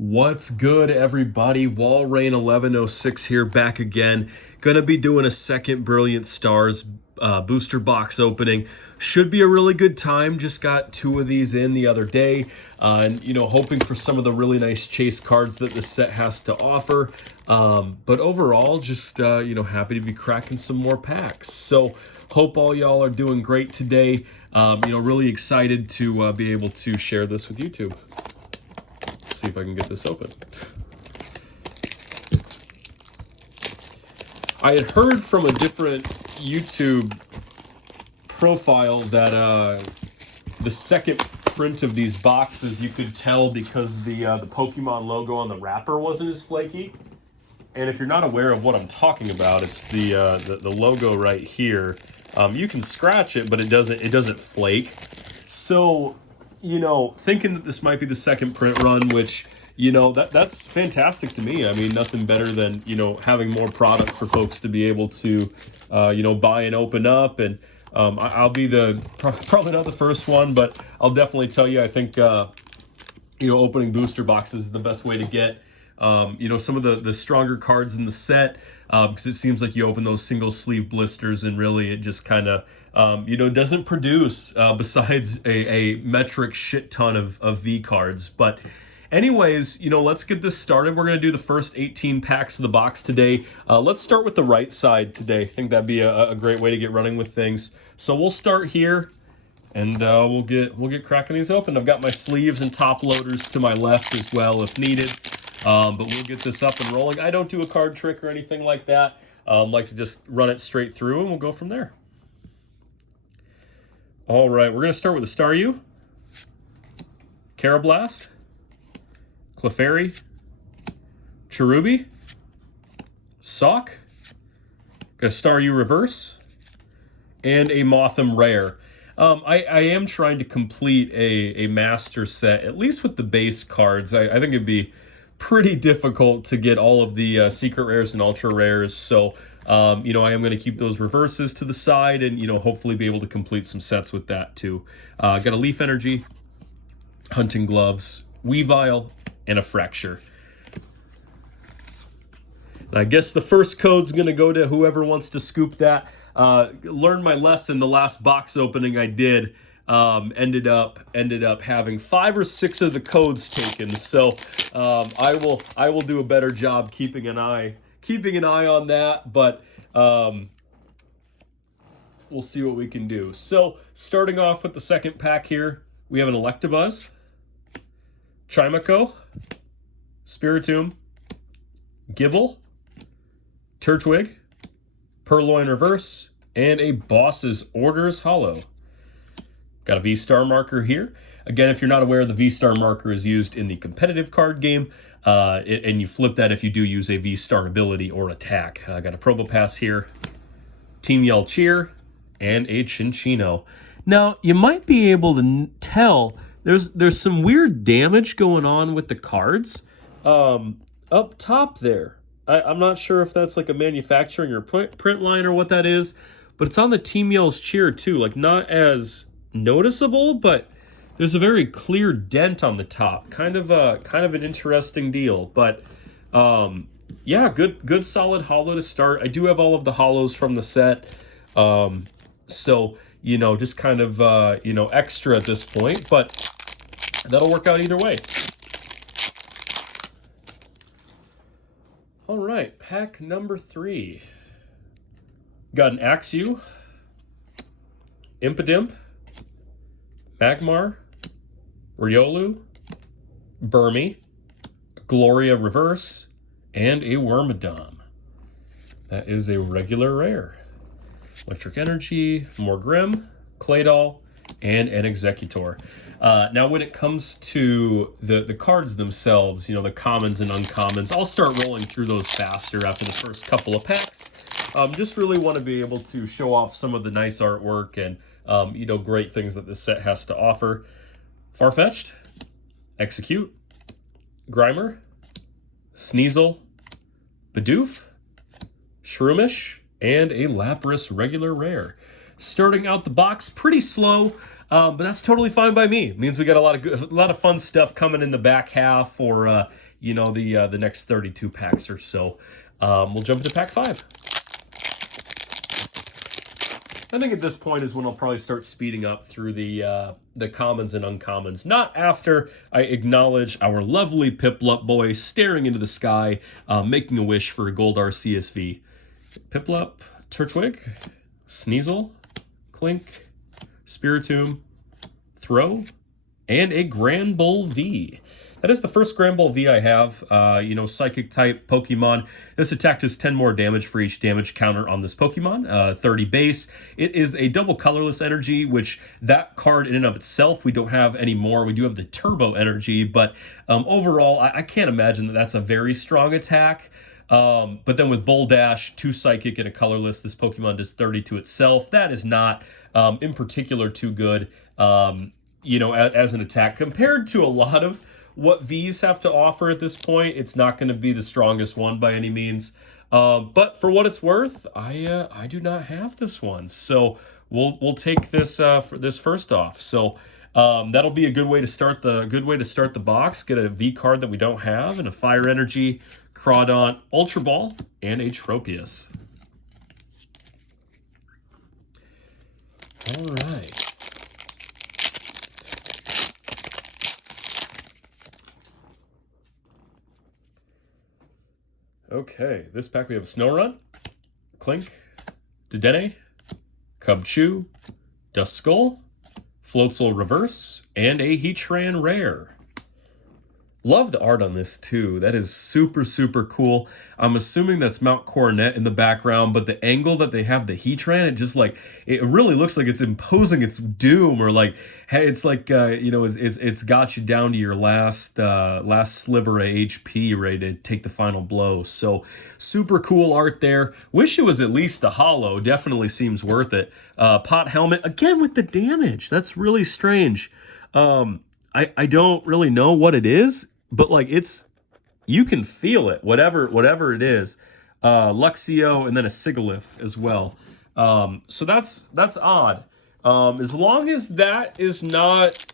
What's good, everybody? Walrain 1106 here, back again. Gonna be doing a second Brilliant Stars booster box opening. Should be a really good time. Just got two of these in the other day, and hoping for some of the really nice chase cards that the set has to offer. But overall, just happy to be cracking some more packs. So hope all y'all are doing great today. Really excited to be able to share this with YouTube. See if I can get this open. I had heard from a different YouTube profile that the second print of these boxes, you could tell because the Pokemon logo on the wrapper wasn't as flaky. And if you're not aware of what I'm talking about, it's the logo right here. You can scratch it, but it doesn't flake. So thinking that this might be the second print run, which, that's fantastic to me. I mean, nothing better than, having more product for folks to be able to, buy and open up. And I'll be probably not the first one, but I'll definitely tell you, I think, opening booster boxes is the best way to get, some of the stronger cards in the set, because it seems like you open those single sleeve blisters and really it just kind of, doesn't produce besides a metric shit ton of V cards. But anyways, let's get this started. We're going to do the first 18 packs of the box today. Let's start with the right side today. I think that'd be a great way to get running with things. So we'll start here and we'll get cracking these open. I've got my sleeves and top loaders to my left as well if needed. But we'll get this up and rolling. I don't do a card trick or anything like that. Like to just run it straight through and we'll go from there. All right, we're going to start with a Staryu, Carablast, Clefairy, Cherubi, Sock, got a Staryu Reverse, and a Mothim Rare. I am trying to complete a master set, at least with the base cards. I think it'd be pretty difficult to get all of the secret rares and ultra rares. So, I am going to keep those reverses to the side and, hopefully be able to complete some sets with that too. Got a Leaf Energy, Hunting Gloves, Weavile, and a Fracture. And I guess the first code's going to go to whoever wants to scoop that. Learned my lesson the last box opening I did. Ended up having 5 or 6 of the codes taken. So I will do a better job keeping an eye on that, but we'll see what we can do. So starting off with the second pack here, we have an Electabuzz, Chimecho, Spiritomb, Gibble, Turtwig, Purloin Reverse, and a Boss's Orders Holo. Got a V-Star marker here. Again, if you're not aware, the V-Star marker is used in the competitive card game, and you flip that if you do use a V-Star ability or attack. Got a Probopass here, Team Yell Cheer, and a Chinchino. Now, you might be able to tell there's some weird damage going on with the cards up top there. I'm not sure if that's like a manufacturing or print line or what that is, but it's on the Team Yell's Cheer too. Like, not as noticeable, but there's a very clear dent on the top. Kind of an interesting deal. But yeah, good solid holo to start. I do have all of the holos from the set, so just kind of extra at this point, but that'll work out either way. All right, pack number 3. Got an Axew, Impidimp, Magmar, Riolu, Burmy, Gloria Reverse, and a Wormadam. That is a regular rare. Electric Energy, Morgrim, Claydol, and an Executor. Now, when it comes to the cards themselves, the commons and uncommons, I'll start rolling through those faster after the first couple of packs. Just really want to be able to show off some of the nice artwork and, great things that this set has to offer. Farfetch'd, Execute, Grimer, Sneasel, Bidoof, Shroomish, and a Lapras regular rare. Starting out the box pretty slow, but that's totally fine by me. It means we got a lot of fun stuff coming in the back half, or you know, the next 32 packs or so. We'll jump into pack 5. I think at this point is when I'll probably start speeding up through the commons and uncommons. Not after I acknowledge our lovely Piplup boy staring into the sky, making a wish for a gold RCSV. Piplup, Turtwig, Sneasel, Clink, Spiritomb, Throw, and a Grand Bull V. That is the first Grand Bull V I have. You know, Psychic type Pokemon. This attack does 10 more damage for each damage counter on this Pokemon. 30 base. It is a double colorless energy, which that card in and of itself we don't have anymore. We do have the Turbo energy, but overall, I can't imagine that that's a very strong attack. But then with Bull Dash, 2 Psychic, and a colorless, this Pokemon does 30 to itself. That is not, in particular, too good, you know, as an attack. Compared to a lot of what Vs have to offer at this point, it's not going to be the strongest one by any means. But for what it's worth, I do not have this one. So we'll take this for this first off. So that'll be a good way to start the box. Get a V card that we don't have, and a Fire Energy, Crawdaunt, Ultra Ball, and a Tropius. All right. Okay, this pack we have Snorunt, Clink, Dedenne, Cubchoo, Duskull, Floatzel Reverse, and a Heatran Rare. Love the art on this too. That is super, super cool. I'm assuming that's Mount Coronet in the background, but the angle that they have the Heatran, it just like, it really looks like it's imposing its doom, or like, hey, it's like, you know, it's got you down to your last sliver of HP, ready to take the final blow. So super cool art there. Wish it was at least a holo. Definitely seems worth it. Pot Helmet, again with the damage. That's really strange. I don't really know what it is, but like you can feel it, whatever it is. Luxio, and then a Sigilyph as well. So that's odd. As long as that is not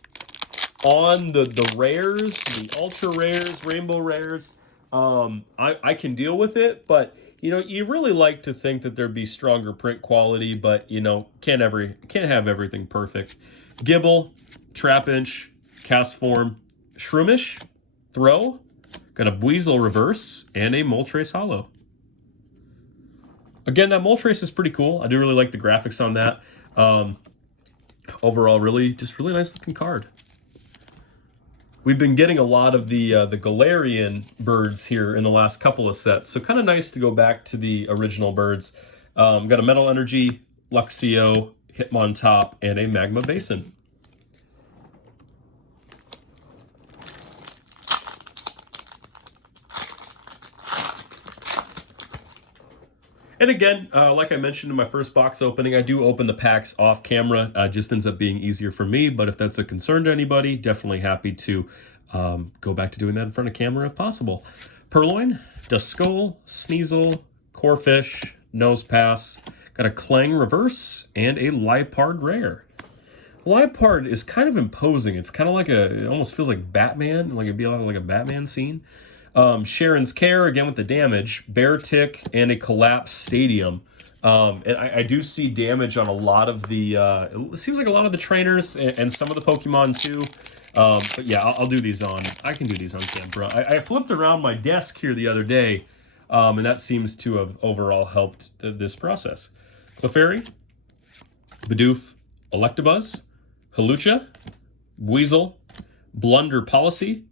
on the rares, the ultra rares, rainbow rares, I can deal with it. But you know, you really like to think that there'd be stronger print quality, but you know, can't have everything perfect. Gibble, Trapinch, Castform, Shroomish, Throw, got a Buizel Reverse, and a Moltres Holo. Again, that Moltres is pretty cool. I do really like the graphics on that. Overall, really nice looking card. We've been getting a lot of the Galarian birds here in the last couple of sets, so kind of nice to go back to the original birds. Got a Metal Energy, Luxio, Hitmontop, and a Magma Basin. And again, like I mentioned in my first box opening, I do open the packs off camera. Just ends up being easier for me, but if that's a concern to anybody, definitely happy to go back to doing that in front of camera if possible. Purloin, Duskull, Sneasel, Corphish, Nosepass, got a Clang Reverse, and a Liepard Rare. Liepard is kind of imposing. It's kind of like it almost feels like Batman, like it'd be like a Batman scene. Sharon's Care, again with the damage, Beartic, and a Collapsed Stadium. And I do see damage on a lot of the, it seems like a lot of the trainers and some of the Pokemon too. But yeah, I can do these on camera. I flipped around my desk here the other day, and that seems to have overall helped this process. Clefairy, Bidoof, Electabuzz, Hawlucha, Weasel, Blunder Policy,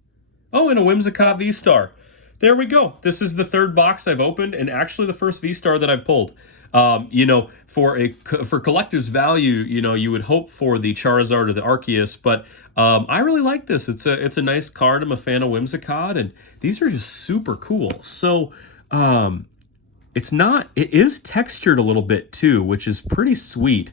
oh, and a Whimsicott V-Star. There we go. This is the third box I've opened, and actually the first V-Star that I've pulled. You know, for collector's value, you know, you would hope for the Charizard or the Arceus, but I really like this. It's a nice card. I'm a fan of Whimsicott, and these are just super cool. So it is textured a little bit too, which is pretty sweet.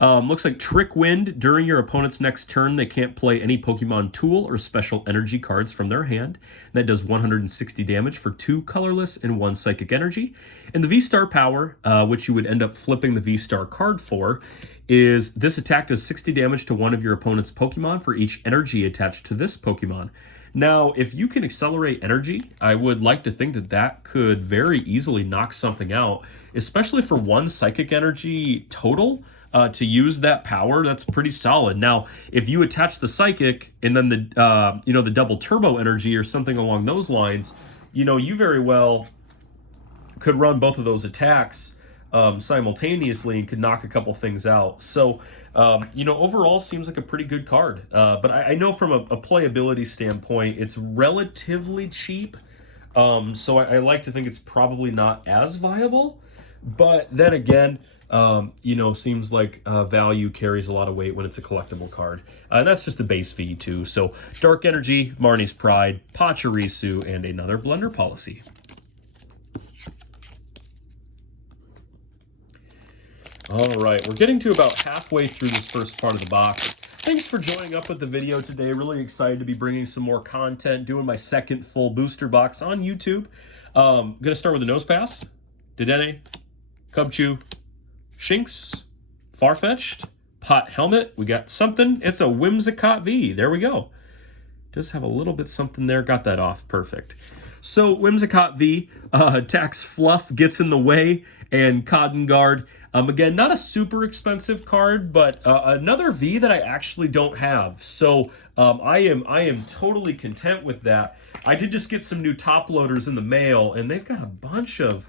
Looks like Trick Wind. During your opponent's next turn, they can't play any Pokemon Tool or Special Energy cards from their hand. That does 160 damage for 2 colorless and 1 Psychic Energy. And the V-Star power, which you would end up flipping the V-Star card for, is this attack does 60 damage to one of your opponent's Pokemon for each energy attached to this Pokemon. Now, if you can accelerate energy, I would like to think that that could very easily knock something out, especially for one psychic energy total. To use that power, that's pretty solid. Now, if you attach the psychic and then the double turbo energy or something along those lines, you very well could run both of those attacks simultaneously and could knock a couple things out. So, overall seems like a pretty good card. But I know from a playability standpoint, it's relatively cheap. So I like to think it's probably not as viable. But then again, seems like value carries a lot of weight when it's a collectible card. And that's just the base fee too. So Dark Energy, Marnie's Pride, Pachirisu, and another Blender Policy. All right, we're getting to about halfway through this first part of the box. Thanks for joining up with the video today. Really excited to be bringing some more content, doing my second full booster box on YouTube. Going to start with the Nose Pass, Dedenne, Cubchoo, Shinx, Farfetch'd, Pot Helmet. We got something. It's a Whimsicott V. There we go. Does have a little bit something there. Got that off. Perfect. So Whimsicott V, Tax Fluff gets in the way, and Cotton Guard. Again, not a super expensive card, but another V that I actually don't have. So I am totally content with that. I did just get some new top loaders in the mail, and they've got a bunch of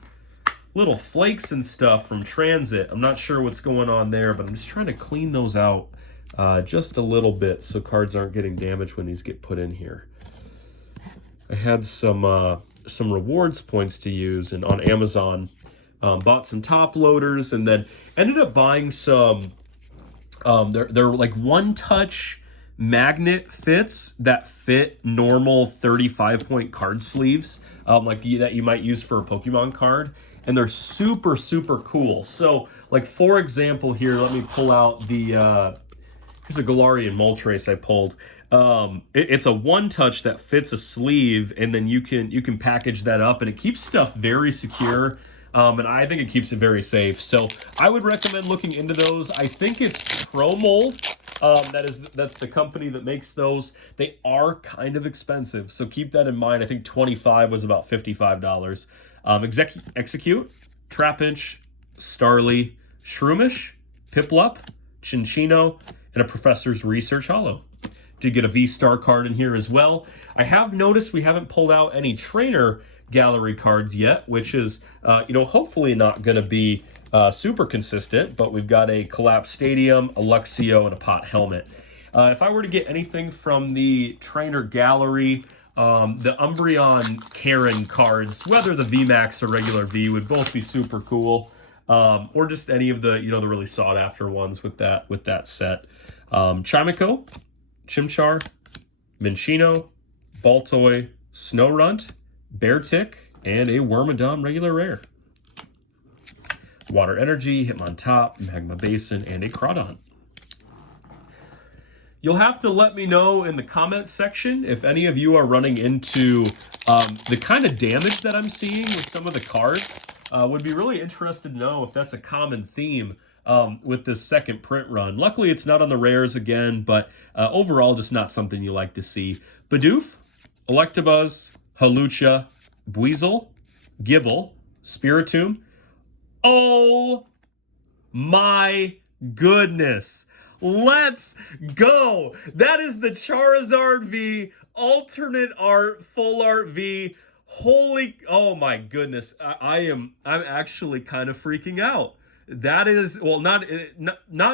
little flakes and stuff from transit. I'm not sure what's going on there, but I'm just trying to clean those out just a little bit so cards aren't getting damaged when these get put in here. I had some rewards points to use, and on Amazon, bought some top loaders, and then ended up buying some. They're like one-touch magnet fits that fit normal 35-point card sleeves, that you might use for a Pokemon card, and they're super cool. So, like for example, here, let me pull out the. Here's a Galarian Moltres I pulled. It's a one-touch that fits a sleeve, and then you can package that up, and it keeps stuff very secure. And I think it keeps it very safe. So I would recommend looking into those. I think it's Pro Mold. That's the company that makes those. They are kind of expensive, so keep that in mind. I think 25 was about $55. Execute, Trapinch, Starly, Shroomish, Piplup, Chinchino, and a Professor's Research Hollow. Did get a V-Star card in here as well. I have noticed we haven't pulled out any trainer gallery cards yet, which is hopefully not going to be super consistent, but we've got a Collapsed Stadium, a Luxio, and a Pot Helmet. If I were to get anything from the trainer gallery, the Umbreon Karen cards, whether the VMAX or regular V, would both be super cool, or just any of the the really sought after ones with that set. Chimico, Chimchar, Minccino, Baltoy, Snorunt, Beartick, and a Wormadam regular rare. Water Energy, Hitmontop, Magma Basin, and a Crawdon. You'll have to let me know in the comments section if any of you are running into the kind of damage that I'm seeing with some of the cards. Would be really interested to know if that's a common theme with this second print run. Luckily, it's not on the rares again, but overall, just not something you like to see. Bidoof, Electabuzz, Hawlucha, Buizel, Gibble, Spiritomb. Oh my goodness. Let's go. That is the Charizard V, alternate art, full art V. Holy, oh my goodness. I'm actually kind of freaking out. That is, well, not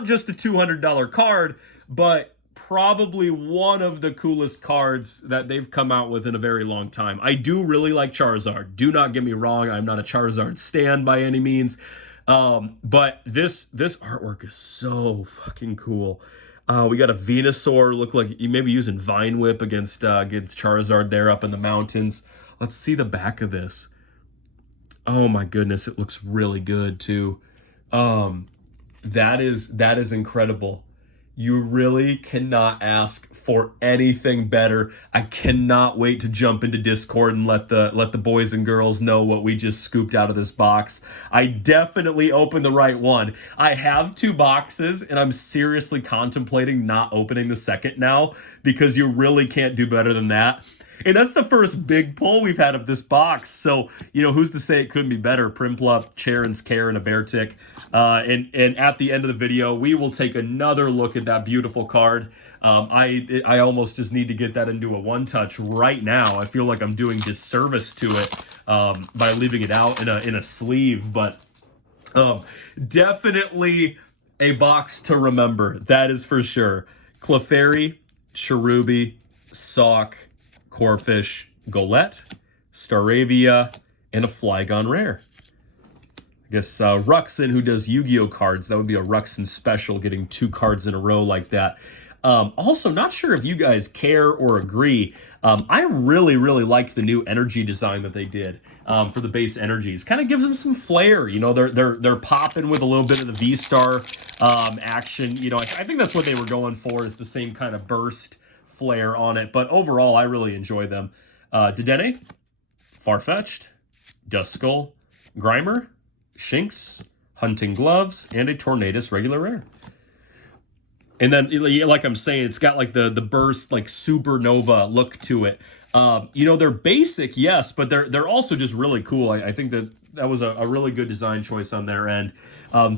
just a $200 card, but probably one of the coolest cards that they've come out with in a very long time. I do really like Charizard. Do not get me wrong. I'm not a Charizard stan by any means. But this artwork is so fucking cool. We got a Venusaur, look like you may be using Vine Whip against Charizard there up in the mountains. Let's see the back of this. Oh my goodness, it looks really good too. That is incredible. You really cannot ask for anything better. I cannot wait to jump into Discord and let the boys and girls know what we just scooped out of this box. I definitely opened the right one. I have 2 boxes, and I'm seriously contemplating not opening the second now, because you really can't do better than that. And that's the first big pull we've had of this box. So, who's to say it couldn't be better? Primplup, Charon's Care, and a Beartic. And at the end of the video, we will take another look at that beautiful card. I almost just need to get that into a one-touch right now. I feel like I'm doing disservice to it by leaving it out in a sleeve. But definitely a box to remember. That is for sure. Clefairy, Cherubi, Sock, Corphish, Golett, Staravia, and a Flygon rare. I guess Ruxin, who does Yu-Gi-Oh cards, that would be a Ruxin special, getting 2 cards in a row like that. Also, not sure if you guys care or agree. I really like the new energy design that they did for the base energies. Kind of gives them some flair. They're popping with a little bit of the V-Star action. I think that's what they were going for, is the same kind of burst flair on it. But overall, I really enjoy them. Dedenne, Farfetch'd, Duskull, Grimer, Shinx, Hunting Gloves, and a Tornadus regular rare. And then, like I'm saying, it's got like the burst, like supernova look to it. They're basic, yes, but they're also just really cool. I think that was a really good design choice on their end.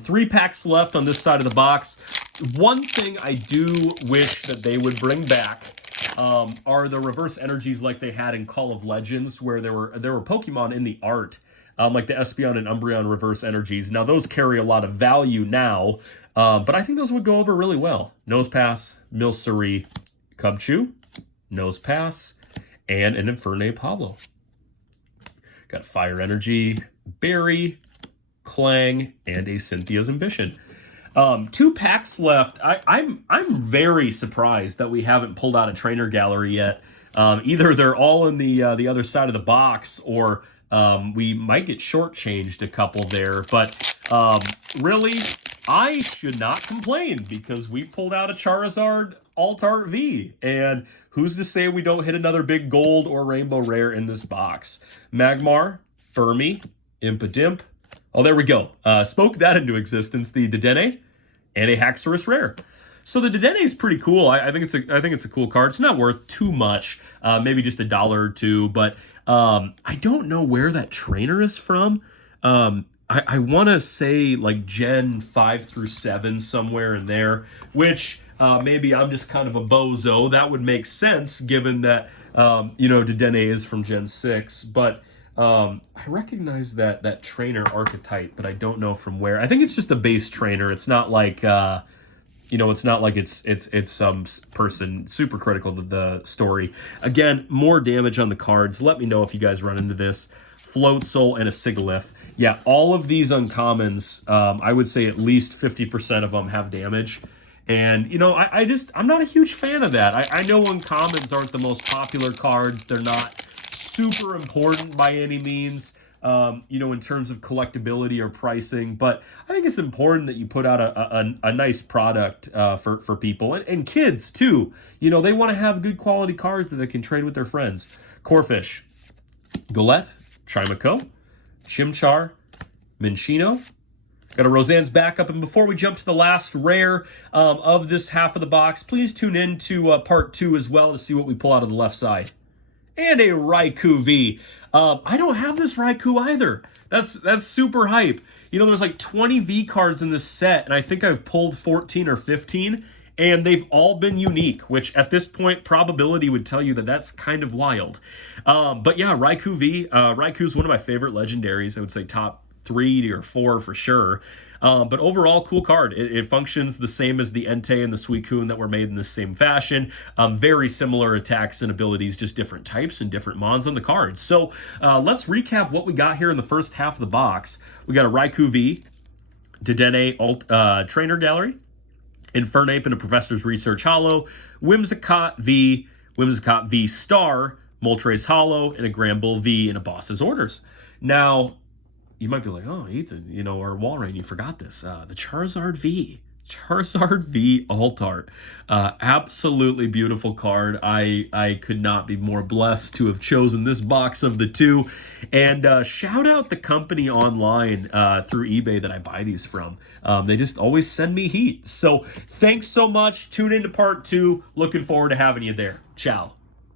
3 packs left on this side of the box. One thing I do wish that they would bring back are the reverse energies like they had in Call of Legends, where there were Pokemon in the art. Like the Espeon and Umbreon reverse energies. Now, those carry a lot of value now, but I think those would go over really well. Nosepass, Milcery, Cubchoo, Nosepass, and an Infernape Hollow. Got Fire Energy, Berry, Clang, and a Cynthia's Ambition. 2 packs left. I'm very surprised that we haven't pulled out a trainer gallery yet. Either they're all in the other side of the box, or we might get shortchanged a couple there. But really, I should not complain, because we pulled out a Charizard Alt Art V. And who's to say we don't hit another big gold or rainbow rare in this box? Magmar, Fermi, Impidimp. Oh, there we go. Spoke that into existence. The Dedenne and a Haxorus rare. So the Dedenne is pretty cool. I think it's a cool card. It's not worth too much, maybe just $1 or $2. But I don't know where that trainer is from. I want to say like Gen 5 through 7, somewhere in there. Which maybe I'm just kind of a bozo. That would make sense, given that Dedenne is from Gen 6. But I recognize that trainer archetype, but I don't know from where. I think it's just a base trainer. It's not like it's not like it's some person super critical to the story. Again, more damage on the cards. Let me know if you guys run into this. Floatzel and a Sigilyph. Yeah, all of these uncommons, I would say at least 50% of them have damage. And, I'm not a huge fan of that. I know uncommons aren't the most popular cards. They're not super important by any means, in terms of collectability or pricing. But I think it's important that you put out a nice product for people. And kids, too. They want to have good quality cards that they can trade with their friends. Corphish, Golett, Trimako, Chimchar, Minchino. Got a Roseanne's backup. And before we jump to the last rare of this half of the box, please tune in to part 2 as well to see what we pull out of the left side. And a Raikou V. I don't have this Raikou either. That's super hype. There's like 20 V cards in this set, and I think I've pulled 14 or 15, and they've all been unique, which at this point, probability would tell you that that's kind of wild. But yeah, Raikou V. Raikou's one of my favorite legendaries. I would say top 3 or 4 for sure. But overall, cool card. It functions the same as the Entei and the Suicune that were made in the same fashion. Very similar attacks and abilities, just different types and different mons on the cards. So let's recap what we got here in the first half of the box. We got a Raikou V, Dedenne Trainer Gallery, Infernape and a Professor's Research Hollow, Whimsicott V, Whimsicott V Star, Moltres Hollow, and a Granbull V in a Boss's Orders. Now, you might be like, oh, Ethan, or Walrein, you forgot this. The Charizard V. Charizard V Alt Art. Absolutely beautiful card. I could not be more blessed to have chosen this box of the 2. And shout out the company online through eBay that I buy these from. They just always send me heat. So thanks so much. Tune into part 2. Looking forward to having you there. Ciao.